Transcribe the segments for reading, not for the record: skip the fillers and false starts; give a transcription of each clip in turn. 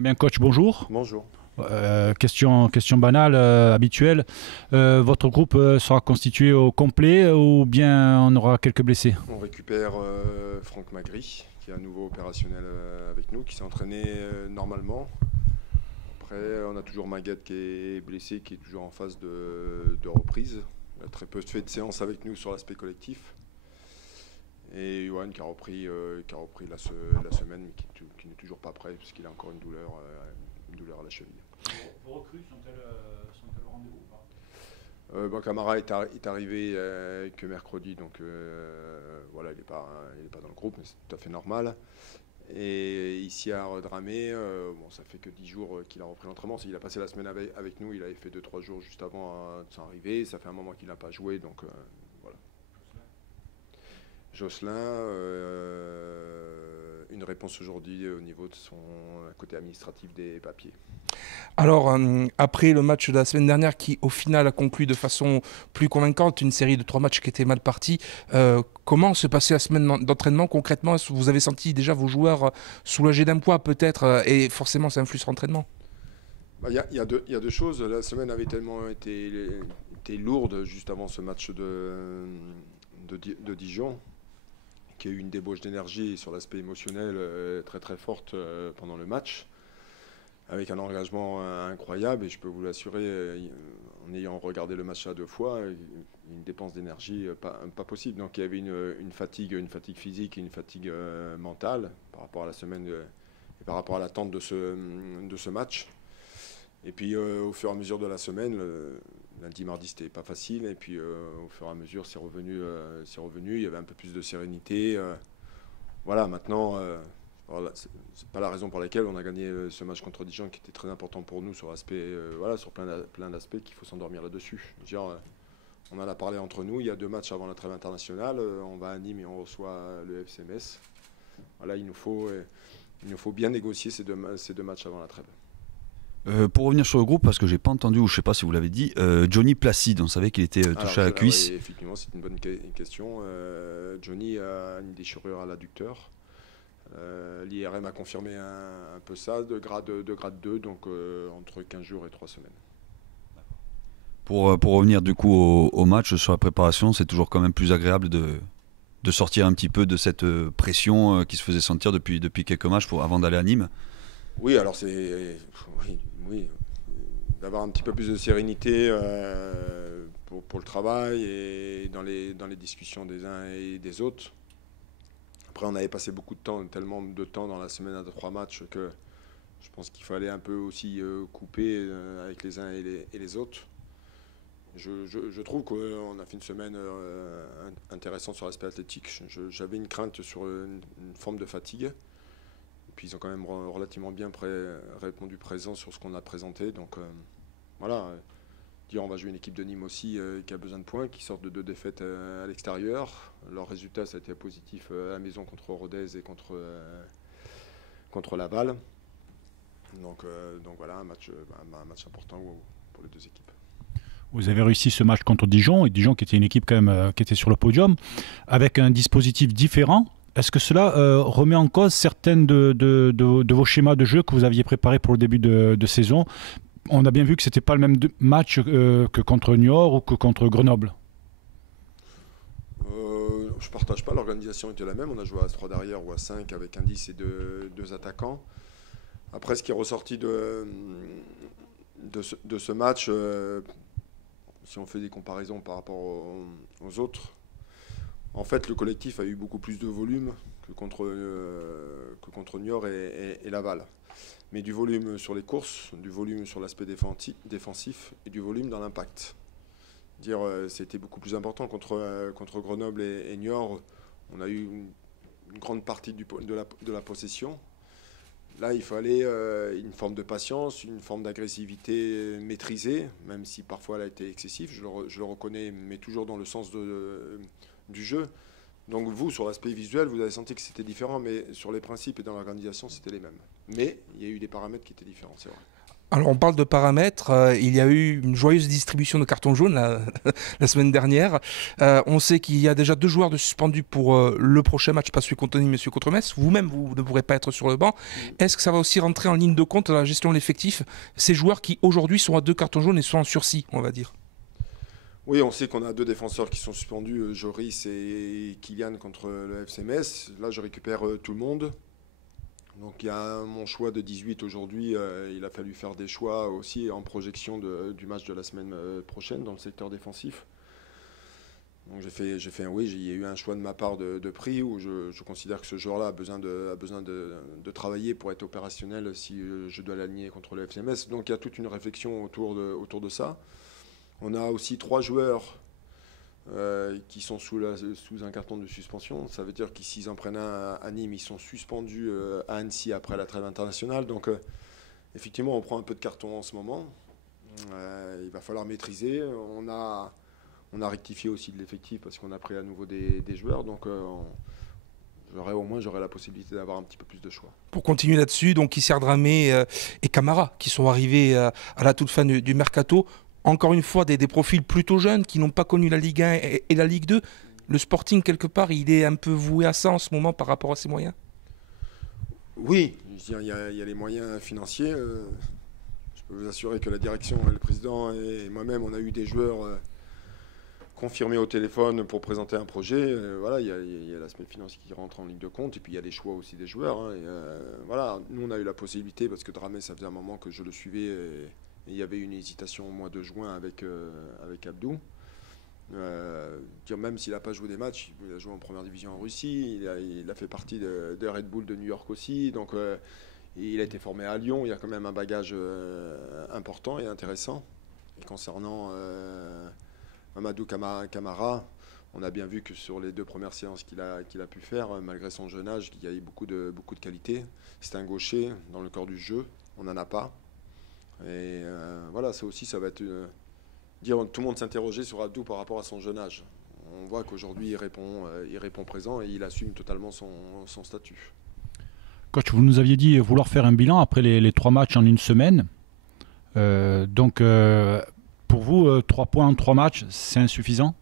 Eh bien, coach, bonjour. Bonjour. Question banale, habituelle. Votre groupe sera constitué au complet ou bien on aura quelques blessés? On récupère Franck Magri, qui est à nouveau opérationnel avec nous, qui s'est entraîné normalement. Après, on a toujours Maguette qui est blessé, qui est toujours en phase de reprise. Il a très peu fait de séances avec nous sur l'aspect collectif. Et Johan qui a repris la semaine, mais qui n'est toujours pas prêt, puisqu'il a encore une douleur à la cheville. Vos recrues sont-elles au rendez-vous ou pas? Camara est arrivé que mercredi, donc voilà, il n'est pas dans le groupe, mais c'est tout à fait normal. Et ici à Dramé, ça fait que 10 jours qu'il a repris l'entraînement. Il a passé la semaine avec nous, il avait fait 2-3 jours juste avant de s'en arriver. Ça fait un moment qu'il n'a pas joué, donc voilà. Jocelyn, une réponse aujourd'hui au niveau de son côté administratif des papiers. Alors, après le match de la semaine dernière qui, au final, a conclu de façon plus convaincante, une série de 3 matchs qui étaient mal partis, comment se passait la semaine d'entraînement concrètement? Est-ce que vous avez senti déjà vos joueurs soulagés d'un poids peut-être, et forcément ça influe sur l'entraînement? Il y a deux choses. La semaine avait tellement été lourde juste avant ce match de Dijon, qu'il y a eu une débauche d'énergie sur l'aspect émotionnel très très forte pendant le match, avec un engagement incroyable. Et je peux vous l'assurer, en ayant regardé le match à 2 fois, une dépense d'énergie pas possible. Donc il y avait une fatigue physique et une fatigue mentale par rapport à la semaine et par rapport à l'attente de ce match. Et puis au fur et à mesure de la semaine, lundi, mardi, c'était pas facile. Et puis au fur et à mesure, c'est revenu. Il y avait un peu plus de sérénité. Voilà, maintenant, voilà, c'est pas la raison pour laquelle on a gagné ce match contre Dijon, qui était très important pour nous sur l'aspect, voilà, sur plein d'aspects qu'il faut s'endormir là-dessus. On en a parlé entre nous. Il y a 2 matchs avant la trêve internationale. On va à Nîmes et on reçoit le FC Metz. Voilà, il nous faut bien négocier ces deux matchs avant la trêve. Pour revenir sur le groupe, parce que j'ai pas entendu, ou je sais pas si vous l'avez dit, Johnny Placide, on savait qu'il était touché à la cuisse. Oui, effectivement, c'est une bonne question. Johnny a une déchirure à l'adducteur. L'IRM a confirmé un peu ça, de grade 2, donc entre 15 jours et 3 semaines. Pour revenir du coup au match, sur la préparation, c'est toujours quand même plus agréable de sortir un petit peu de cette pression qui se faisait sentir depuis quelques matchs avant d'aller à Nîmes. Oui, alors oui, d'avoir un petit peu plus de sérénité pour le travail et dans les discussions des uns et des autres. Après, on avait passé tellement de temps dans la semaine à 3 matchs, que je pense qu'il fallait un peu aussi couper avec les uns et les autres. Je trouve qu'on a fait une semaine intéressante sur l'aspect athlétique. J'avais une crainte sur une forme de fatigue. Puis ils ont quand même relativement bien répondu présent sur ce qu'on a présenté. Donc voilà, on va jouer une équipe de Nîmes aussi qui a besoin de points, qui sortent de 2 défaites à l'extérieur. Leur résultat, ça a été positif à la maison contre Rodez et contre Laval. Donc voilà, un match important pour les 2 équipes. Vous avez réussi ce match contre Dijon, et Dijon qui était une équipe quand même qui était sur le podium, avec un dispositif différent. Est-ce que cela remet en cause certaines de vos schémas de jeu que vous aviez préparés pour le début de saison? On a bien vu que ce n'était pas le même match que contre Niort ou que contre Grenoble. Je ne partage pas, l'organisation était la même. On a joué à 3 derrière ou à 5 avec un 10 et 2 attaquants. Après, ce qui est ressorti de ce match, si on fait des comparaisons par rapport aux autres, en fait, le collectif a eu beaucoup plus de volume que contre Niort et Laval. Mais du volume sur les courses, du volume sur l'aspect défensif et du volume dans l'impact. C'était beaucoup plus important contre Grenoble et Niort. On a eu une grande partie de la possession. Là, il fallait une forme de patience, une forme d'agressivité maîtrisée, même si parfois elle a été excessive, je le reconnais, mais toujours dans le sens du jeu. Donc vous, sur l'aspect visuel, vous avez senti que c'était différent, mais sur les principes et dans l'organisation, c'était les mêmes. Mais il y a eu des paramètres qui étaient différents, c'est vrai. Alors on parle de paramètres, il y a eu une joyeuse distribution de cartons jaunes la semaine dernière. On sait qu'il y a déjà 2 joueurs de suspendus pour le prochain match, pas celui contre Nîmes mais celui contre Metz. Vous-même, vous ne pourrez pas être sur le banc. Est-ce que ça va aussi rentrer en ligne de compte dans la gestion de l'effectif, ces joueurs qui aujourd'hui sont à 2 cartons jaunes et sont en sursis, on va dire? Oui, on sait qu'on a 2 défenseurs qui sont suspendus, Joris et Kylian contre le FC Metz. Là, je récupère tout le monde. Donc il y a mon choix de 18 aujourd'hui. Il a fallu faire des choix aussi en projection du match de la semaine prochaine dans le secteur défensif. Donc j'ai fait oui, il y a eu un choix de ma part de prix où je considère que ce joueur-là a besoin de travailler pour être opérationnel si je dois l'aligner contre le FC Metz. Donc il y a toute une réflexion autour de ça. On a aussi 3 joueurs qui sont sous un carton de suspension. Ça veut dire que s'ils en prennent un à Nîmes, ils sont suspendus à Annecy après la trêve internationale. Donc effectivement, on prend un peu de carton en ce moment. Il va falloir maîtriser. On a rectifié aussi de l'effectif parce qu'on a pris à nouveau des joueurs. Donc j'aurai la possibilité d'avoir un petit peu plus de choix. Pour continuer là-dessus, donc Issar Dramé et Camara qui sont arrivés à la toute fin du mercato. Encore une fois, des profils plutôt jeunes qui n'ont pas connu la Ligue 1 et la Ligue 2. Le Sporting, quelque part, il est un peu voué à ça en ce moment par rapport à ses moyens? Oui, il y a les moyens financiers. Je peux vous assurer que la direction, le président et moi-même, on a eu des joueurs confirmés au téléphone pour présenter un projet. Voilà, il y a l'aspect financier qui rentre en ligne de compte et puis il y a les choix aussi des joueurs. Hein, voilà, nous, on a eu la possibilité, parce que Dramé, ça faisait un moment que je le suivais. Et il y avait une hésitation au mois de juin avec Abdou. Même s'il n'a pas joué des matchs, il a joué en première division en Russie, il a fait partie de Red Bull de New York aussi, donc il a été formé à Lyon, il y a quand même un bagage important et intéressant. Et concernant Mamadou Camara, on a bien vu que sur les 2 premières séances qu'il a pu faire, malgré son jeune âge, il y a eu beaucoup de qualité. C'est un gaucher dans le corps du jeu, on n'en a pas. Et voilà, ça aussi, ça va être tout le monde s'interrogeait sur Abdou par rapport à son jeune âge. On voit qu'aujourd'hui, il répond présent et il assume totalement son statut. Coach, vous nous aviez dit vouloir faire un bilan après les 3 matchs en une semaine. Donc, pour vous, 3 points en 3 matchs, c'est insuffisant?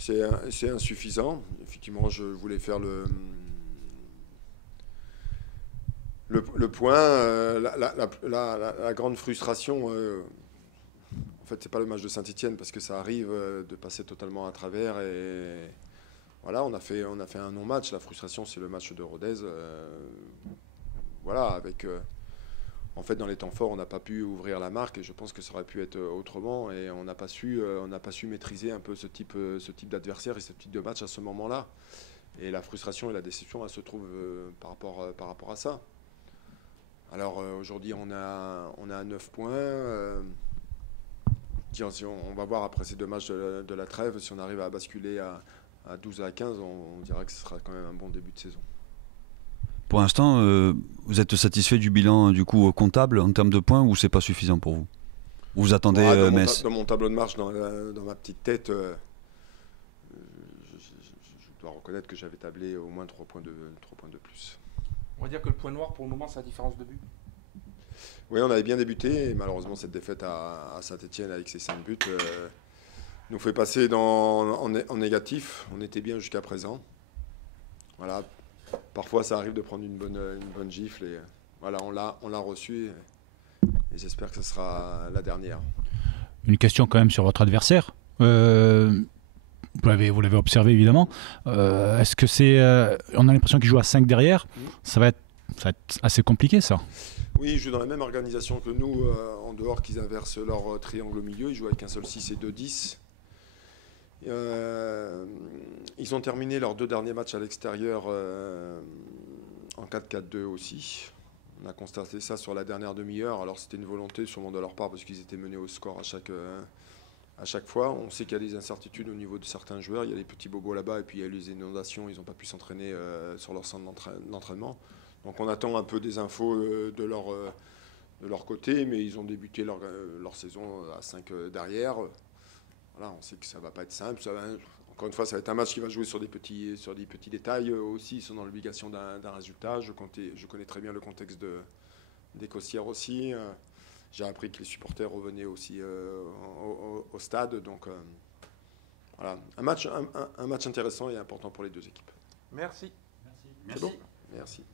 C'est insuffisant. Effectivement, je voulais faire le point, la grande frustration, en fait, c'est pas le match de Saint-Étienne parce que ça arrive de passer totalement à travers et voilà, on a fait un non-match. La frustration, c'est le match de Rodez. Voilà, avec en fait dans les temps forts, on n'a pas pu ouvrir la marque et je pense que ça aurait pu être autrement et on n'a pas su maîtriser un peu ce type d'adversaire et ce type de match à ce moment-là. Et la frustration et la déception, elle se trouvent par rapport à ça. Alors aujourd'hui, on a 9 points. On va voir après ces 2 matchs de la trêve, si on arrive à basculer à 12 à 15, on dira que ce sera quand même un bon début de saison. Pour l'instant, vous êtes satisfait du bilan du coup comptable en termes de points ou c'est pas suffisant pour vous? Vous attendez Metz? Dans mon tableau de marche, dans ma petite tête, je dois reconnaître que j'avais tablé au moins 3 points de plus. On va dire que le point noir pour le moment, c'est la différence de but. Oui, on avait bien débuté et malheureusement cette défaite à Saint-Étienne avec ses 5 buts nous fait passer en négatif. On était bien jusqu'à présent. Voilà. Parfois ça arrive de prendre une bonne gifle et voilà, on l'a reçu et j'espère que ce sera la dernière. Une question quand même sur votre adversaire. Vous l'avez observé évidemment. Est-ce que on a l'impression qu'il joue à 5 derrière. Ça va être assez compliqué ça. Oui, ils jouent dans la même organisation que nous, en dehors qu'ils inversent leur triangle au milieu. Ils jouent avec un seul 6 et 2 10. Ils ont terminé leurs 2 derniers matchs à l'extérieur en 4-4-2 aussi. On a constaté ça sur la dernière demi-heure. Alors c'était une volonté sûrement de leur part parce qu'ils étaient menés au score à chaque fois. On sait qu'il y a des incertitudes au niveau de certains joueurs. Il y a les petits bobos là-bas et puis il y a les inondations. Ils n'ont pas pu s'entraîner sur leur centre d'entraînement. Donc on attend un peu des infos de leur côté, mais ils ont débuté leur saison à 5 derrière. Voilà, on sait que ça ne va pas être simple. Encore une fois, ça va être un match qui va jouer sur des petits détails aussi. Ils sont dans l'obligation d'un résultat. Je connais très bien le contexte des Costières aussi. j'ai appris que les supporters revenaient aussi au stade. Donc voilà, un match intéressant et important pour les deux équipes. Merci. C'est bon ? Merci.